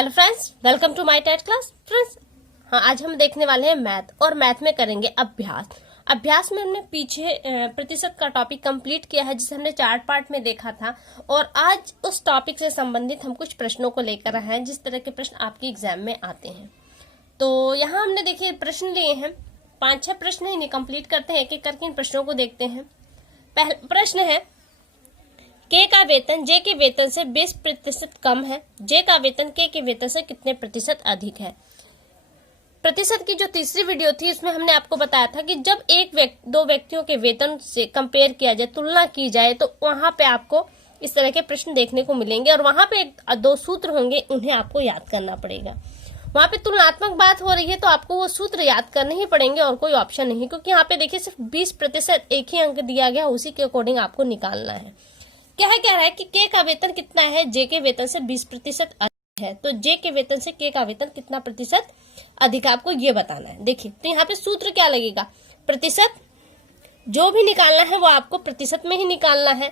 Hello friends, welcome to my TET class. Friends, हाँ, आज हम देखने वाले हैं मैथ और मैथ में करेंगे अभ्यास में हमने पीछे प्रतिशत का टॉपिक कंप्लीट किया है, जिसे हमने 4 पार्ट में देखा था। और आज उस टॉपिक से संबंधित हम कुछ प्रश्नों को लेकर आए हैं, जिस तरह के प्रश्न आपके एग्जाम में आते हैं। तो यहाँ हमने देखिए प्रश्न लिए हैं, 5-6 प्रश्न इन्हें कंप्लीट करते हैं, एक एक करके इन प्रश्नों को देखते हैं। पहला प्रश्न है, के का वेतन जे के वेतन से 20% कम है। जे का वेतन के वेतन से कितने प्रतिशत अधिक है। प्रतिशत की जो तीसरी वीडियो थी, उसमें हमने आपको बताया था कि जब दो व्यक्तियों के वेतन से कंपेयर किया जाए, तुलना की जाए, तो वहां पे आपको इस तरह के प्रश्न देखने को मिलेंगे और वहां पे 2 सूत्र होंगे, उन्हें आपको याद करना पड़ेगा। वहां पे तुलनात्मक बात हो रही है तो आपको वो सूत्र याद करने ही पड़ेंगे और कोई ऑप्शन नहीं, क्योंकि यहाँ पे देखिए सिर्फ 20% एक ही अंक दिया गया, उसी के अकॉर्डिंग आपको निकालना है। क्या कह रहा है कि के का वेतन कितना है, जे के वेतन से 20% अधिक है। तो जे के वेतन से के का वेतन कितना प्रतिशत अधिक, आपको ये बताना है। देखिए, तो यहाँ पे सूत्र क्या लगेगा, प्रतिशत। जो भी निकालना है वो आपको प्रतिशत में ही निकालना है,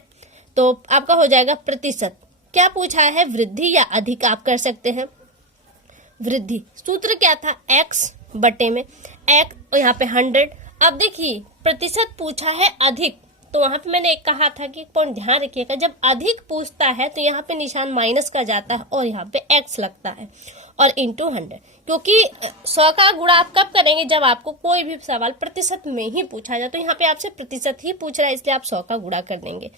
तो आपका हो जाएगा प्रतिशत। क्या पूछा है, वृद्धि या अधिक आप कर सकते हैं। वृद्धि, सूत्र क्या था, x बटे में x, और यहाँ पे 100। अब देखिए प्रतिशत पूछा है अधिक, तो वहां पे मैंने एक कहा था कि पॉइंट ध्यान रखिएगा, जब अधिक पूछता है तो यहाँ पे निशान माइनस का जाता है और यहाँ पे x लगता है और इंटू 100, क्योंकि 100 का गुणा आप कब करेंगे, जब आपको कोई भी सवाल प्रतिशत में ही पूछा जाए। तो यहाँ पे आपसे प्रतिशत ही पूछ रहा है, इसलिए आप 100 का गुणा कर देंगे,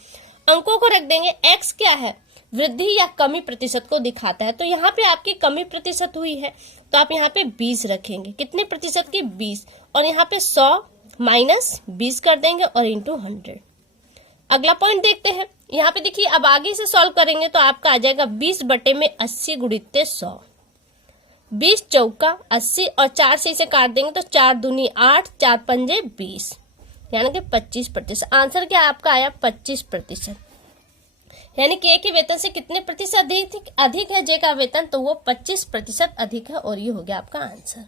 अंकों को रख देंगे। x क्या है, वृद्धि या कमी प्रतिशत को दिखाता है, तो यहाँ पे आपकी कमी प्रतिशत हुई है, तो आप यहाँ पे 20 रखेंगे। कितने प्रतिशत की, 20, और यहाँ पे 100 माइनस 20 कर देंगे और इंटू 100। अगला पॉइंट देखते हैं। यहाँ पे देखिए, अब आगे से सॉल्व करेंगे तो आपका आ जाएगा 20 बटे में 80 गुणित्ते 100। 20 चौका 80 और 4 से इसे काट देंगे तो 4 दूनी 8, 4 पंजे 20, यानी कि 25%। आंसर क्या आपका आया, 25%। यानी के वेतन से कितने प्रतिशत अधिक है जे का वेतन, तो वो 25% अधिक है, और ये हो गया आपका आंसर।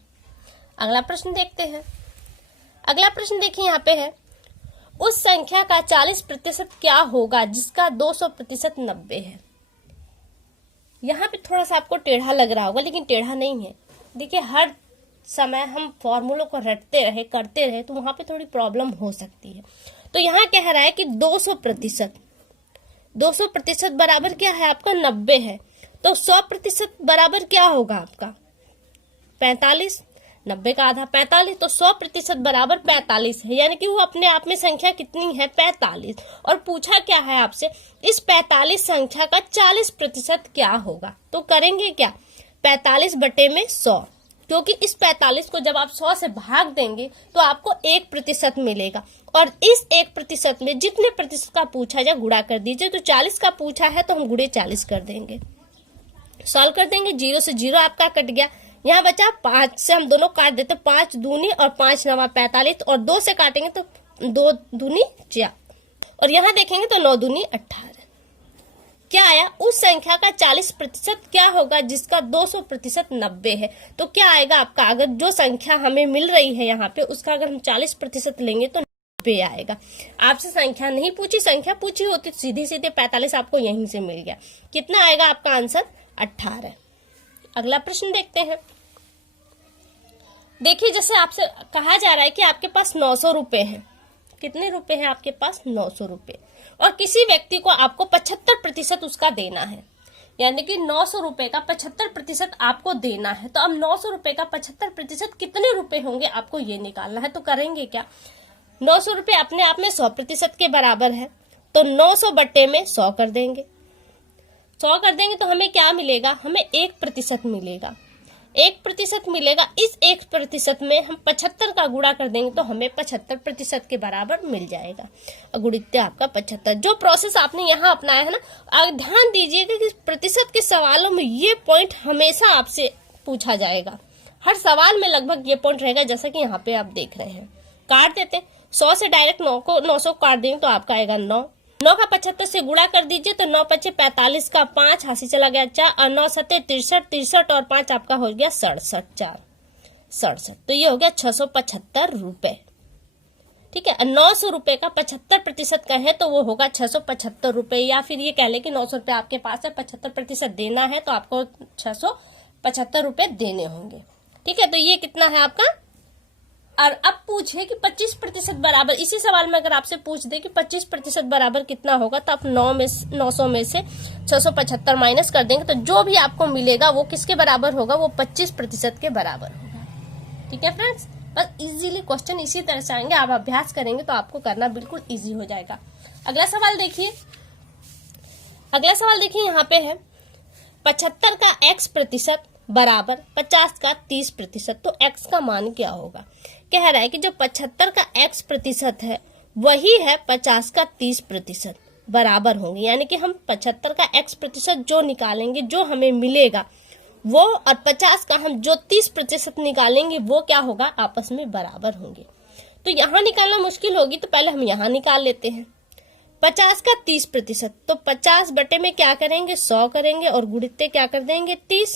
अगला प्रश्न देखते हैं। अगला प्रश्न देखिए, यहाँ पे है, उस संख्या का 40% क्या होगा जिसका 200% 90 है। यहाँ पे थोड़ा सा आपको टेढ़ा लग रहा होगा, लेकिन टेढ़ा नहीं है। देखिए, हर समय हम फॉर्मूलों को रटते रहे, करते रहे, तो वहां पे थोड़ी प्रॉब्लम हो सकती है। तो यहाँ कह रहा है कि 200% बराबर क्या है आपका, 90 है। तो 100% बराबर क्या होगा आपका, 45। 90 का आधा 45, तो 100% बराबर 45 है, यानी कि वो अपने आप में संख्या कितनी है, 45। और पूछा क्या है आपसे, इस 45 संख्या का 40% क्या होगा। तो करेंगे क्या, 45 बटे में 100, क्योंकि इस 45 को जब आप 100 से भाग देंगे तो आपको 1% मिलेगा, और इस 1% में जितने प्रतिशत का पूछा जाए गुणा कर दीजिए। तो 40 का पूछा है तो हम गुणे 40 कर देंगे, सॉल्व कर देंगे। 0 से 0 आपका कट गया, यहाँ बचा 5 से हम दोनों काट देते, 5 दूनी और 5 नवा 45, और 2 से काटेंगे तो 2 दूनी 4, और यहाँ देखेंगे तो 9 दूनी 18। क्या आया, उस संख्या का 40% क्या होगा जिसका 200% 90 है। तो क्या आएगा आपका, अगर जो संख्या हमें मिल रही है यहाँ पे, उसका अगर हम 40% लेंगे तो 90 आएगा। आपसे संख्या नहीं पूछी, संख्या पूछी होती तो सीधे सीधे 45 आपको यहीं से मिल गया। कितना आएगा आपका आंसर, 18। अगला प्रश्न देखते हैं। देखिए, जैसे आपसे कहा जा रहा है कि आपके पास 900 रुपए हैं। कितने रुपए हैं आपके पास, 900 रुपए, और किसी व्यक्ति को आपको 75% उसका देना है, यानी कि 900 रुपए का 75% आपको देना है। तो अब 900 रुपए का 75% कितने रुपए होंगे, आपको ये निकालना है। तो करेंगे क्या, 900 रुपए अपने आप में 100% के बराबर है, तो 900 बटे में 100 कर देंगे। 100 कर देंगे तो हमें क्या मिलेगा, हमें 1% मिलेगा। 1% मिलेगा। इस 1% में हम 75 का गुणा कर देंगे तो हमें 75% के बराबर मिल जाएगा। गुणित्य आपका 75। जो प्रोसेस आपने यहाँ अपनाया है ना, ध्यान दीजिएगा कि प्रतिशत के सवालों में ये पॉइंट हमेशा आपसे पूछा जाएगा। हर सवाल में लगभग ये पॉइंट रहेगा, जैसा कि यहाँ पे आप देख रहे हैं। काट देते, 100 से डायरेक्ट 900 काट देंगे तो आपका आएगा 9। 9 का 75 से गुणा कर दीजिए तो 9 पचे 45 का 5 हाथी चला गया 4, और 9 सत्ते 63, 63 और 5 आपका हो गया 67, 4 67। तो ये हो गया 675 रुपए। ठीक है, 900 रुपए का 75% का है तो वो होगा 675 रुपए, या फिर ये कह ले कि 900 रुपए आपके पास है, 75% देना है तो आपको 75 रुपए देने होंगे। ठीक है, तो ये कितना है आपका। और अब पूछे कि 25% बराबर, इसी सवाल में अगर आपसे पूछ दे कि 25% बराबर कितना होगा, तो आप 900 में से 675 माइनस कर देंगे, तो जो भी आपको मिलेगा वो किसके बराबर होगा, वो 25% के बराबर होगा। ठीक है फ्रेंड्स, बस इजीली क्वेश्चन इसी तरह से आएंगे, आप अभ्यास करेंगे तो आपको करना बिल्कुल इजी हो जाएगा। अगला सवाल देखिए, यहाँ पे है 75 का x प्रतिशत बराबर 50 का 30%, तो x का मान क्या होगा। कह रहा है कि जो 75 का x प्रतिशत है वही है 50 का 30% बराबर होंगे, यानी कि हम 75 का x प्रतिशत जो निकालेंगे, जो हमें मिलेगा वो, और 50 का हम जो 30% निकालेंगे वो क्या होगा, आपस में बराबर होंगे। तो यहाँ निकालना मुश्किल होगी, तो पहले हम यहाँ निकाल लेते हैं। 50 का 30%, तो 50 बटे में क्या करेंगे, 100 करेंगे, और गुणित्ते क्या कर देंगे 30,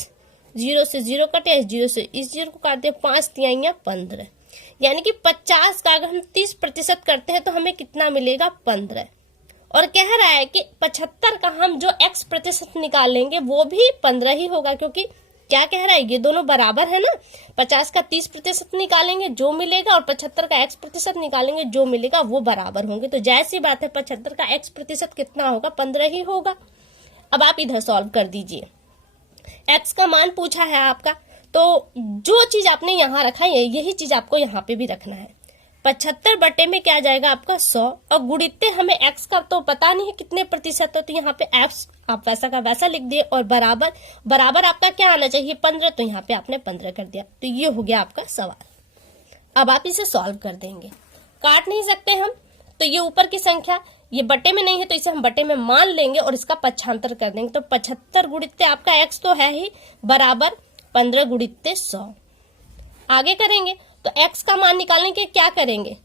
0 से 0 कटे, 0 से इस 0 को काट दे, 5 तिहाइयां 15, यानी कि 50 का अगर हम 30% करते हैं तो हमें कितना मिलेगा, 15। और कह रहा है कि 75 का हम जो x प्रतिशत निकालेंगे वो भी 15 ही होगा, क्योंकि क्या कह रहा है, ये दोनों बराबर है ना। 50 का 30% निकालेंगे जो मिलेगा, और 75 का x प्रतिशत निकालेंगे जो मिलेगा, वो बराबर होंगे। तो जैसी बात है, 75 का x प्रतिशत कितना होगा, 15 ही होगा। अब आप इधर सॉल्व कर दीजिए, x का मान पूछा है आपका, तो जो चीज आपने यहाँ रखा है यही चीज आपको यहाँ पे भी रखना है। 75 बटे में क्या जाएगा आपका 100, और गुणित्ते हमें x का तो पता नहीं है कितने प्रतिशत है, तो यहाँ पे x आप वैसा का वैसा लिख दिए, और बराबर आपका क्या आना चाहिए, 15, तो यहाँ पे आपने 15 कर दिया। तो ये हो गया आपका सवाल। अब आप इसे सॉल्व कर देंगे, काट नहीं सकते हम, तो ये ऊपर की संख्या ये बटे में नहीं है, तो इसे हम बटे में मान लेंगे और इसका पक्षांतर कर देंगे। तो 75 गुणित्ते आपका x तो है ही बराबर 15 गुणित्ते 100। आगे करेंगे तो x का मान निकालने के क्या करेंगे,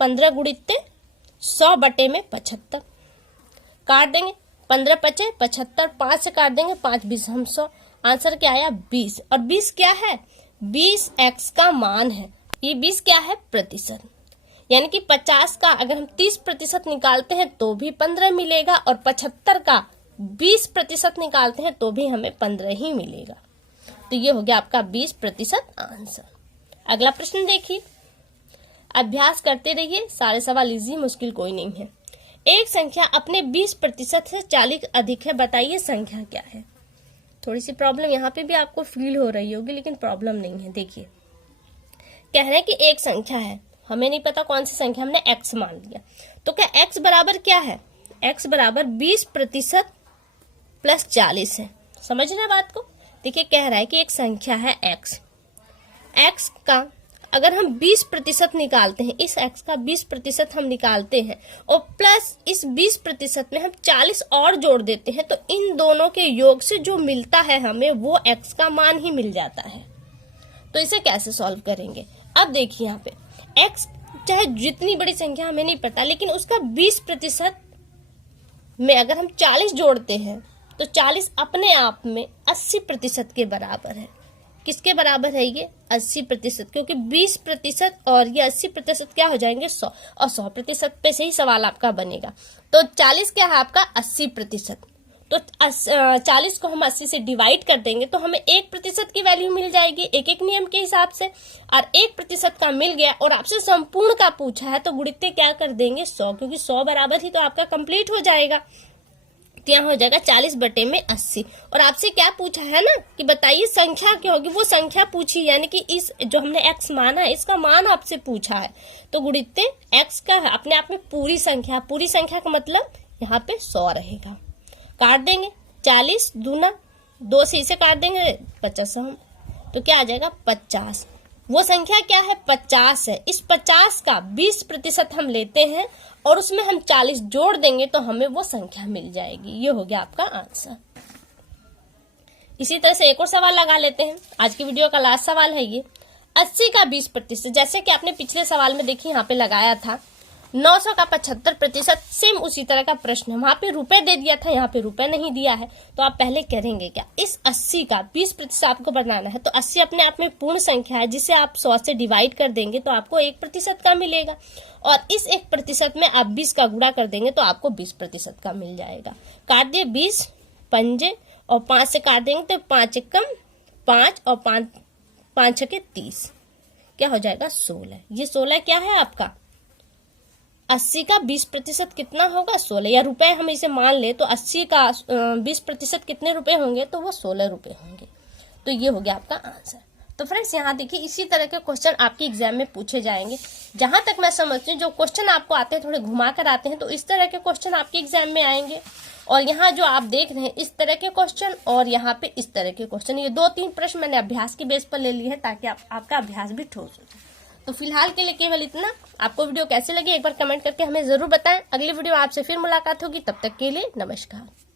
15 गुणित्ते 100 बटे में 75, काट देंगे, 15 पचे 75, 5 से काट देंगे, 5 20 हम 100, आंसर क्या आया 20। और 20 क्या है, 20 x का मान है, ये 20 क्या है, प्रतिशत। यानी कि 50 का अगर हम 30% निकालते हैं तो भी 15 मिलेगा, और 75 का 20% निकालते हैं तो भी हमें 15 ही मिलेगा। तो ये हो गया आपका 20% आंसर। अगला प्रश्न देखिए, अभ्यास करते रहिए, सारे सवाल इजी, मुश्किल कोई नहीं है। एक संख्या अपने 20% से 40 अधिक है, बताइए संख्या क्या है। थोड़ी सी प्रॉब्लम यहाँ पे भी आपको फील हो रही होगी, लेकिन प्रॉब्लम नहीं है। देखिए, कह रहे हैं कि एक संख्या है, हमें नहीं पता कौन सी संख्या, हमने x मान लिया, तो क्या x बराबर क्या है, x बराबर 20% प्लस 40 है। समझ रहे बात को। देखिए, कह रहा है कि एक संख्या है x का अगर हम 20% निकालते हैं, इस x का 20% हम निकालते हैं, और प्लस इस 20% में हम 40 और जोड़ देते हैं, तो इन दोनों के योग से जो मिलता है हमें वो x का मान ही मिल जाता है। तो इसे कैसे सॉल्व करेंगे। अब देखिए, यहाँ पे x चाहे जितनी बड़ी संख्या हमें नहीं पता, लेकिन उसका 20% में अगर हम 40 जोड़ते हैं तो 40 अपने आप में 80% के बराबर है। किसके बराबर है ये, 80%, क्योंकि 20% और ये 80% क्या हो जाएंगे 100, और 100% पे से ही सवाल आपका बनेगा। तो 40 क्या है आपका 80%, तो 40 को हम 80 से डिवाइड कर देंगे तो हमें 1% की वैल्यू मिल जाएगी, एक नियम के हिसाब से। और 1% का मिल गया, और आपसे संपूर्ण का पूछा है, तो गुणित्ते क्या कर देंगे 100, क्योंकि 100 बराबर ही तो आपका कंप्लीट हो जाएगा। तो यहाँ हो जाएगा 40 बटे में 80। और आपसे क्या पूछा है ना कि बताइए संख्या क्या होगी, वो संख्या पूछी, यानी कि इस जो हमने x माना है इसका मान आपसे पूछा है, तो गुणित्ते x का है अपने आप में पूरी संख्या का मतलब यहाँ पे 100 रहेगा। काट देंगे, 40 दूना 2 से इसे काट देंगे 50 हम, तो क्या आ जाएगा 50। वो संख्या क्या है 50 है। इस 50 का 20% हम लेते हैं और उसमें हम 40 जोड़ देंगे तो हमें वो संख्या मिल जाएगी। ये हो गया आपका आंसर। इसी तरह से एक और सवाल लगा लेते हैं। आज की वीडियो का लास्ट सवाल है ये, 80 का 20%, जैसे कि आपने पिछले सवाल में देखिए यहाँ पे लगाया था 900 का 75%, सेम उसी तरह का प्रश्न है। वहां पे रुपए दे दिया था, यहाँ पे रुपए नहीं दिया है, तो आप पहले करेंगे क्या, इस 80 का 20% आपको बनाना है। तो 80 अपने आप में पूर्ण संख्या है, जिसे आप 100 से डिवाइड कर देंगे तो आपको 1% का मिलेगा, और इस 1% में आप 20 का गुणा कर देंगे तो आपको 20% का मिल जाएगा। काट दिए 20 पंजे और 5 से काट देंगे तो 5 एकम 5 और 5 छके 30, क्या हो जाएगा 16। ये 16 क्या है आपका 80 का 20% कितना होगा 16, या रुपए हम इसे मान ले तो 80 का 20% कितने रुपए होंगे, तो वो 16 रुपए होंगे। तो ये हो गया आपका आंसर। तो फ्रेंड्स यहाँ देखिए इसी तरह के क्वेश्चन आपके एग्जाम में पूछे जाएंगे। जहां तक मैं समझती हूँ जो क्वेश्चन आपको आते हैं थोड़े घुमा कर आते हैं, तो इस तरह के क्वेश्चन आपके एग्जाम में आएंगे। और यहाँ जो आप देख रहे हैं इस तरह के क्वेश्चन और यहाँ पे इस तरह के क्वेश्चन, ये 2-3 प्रश्न मैंने अभ्यास के बेस पर ले लिए हैं ताकि आपका अभ्यास भी ठोस हो जाए। तो फिलहाल के लिए केवल इतना। आपको वीडियो कैसे लगी एक बार कमेंट करके हमें जरूर बताएं। अगली वीडियो आपसे फिर मुलाकात होगी, तब तक के लिए नमस्कार।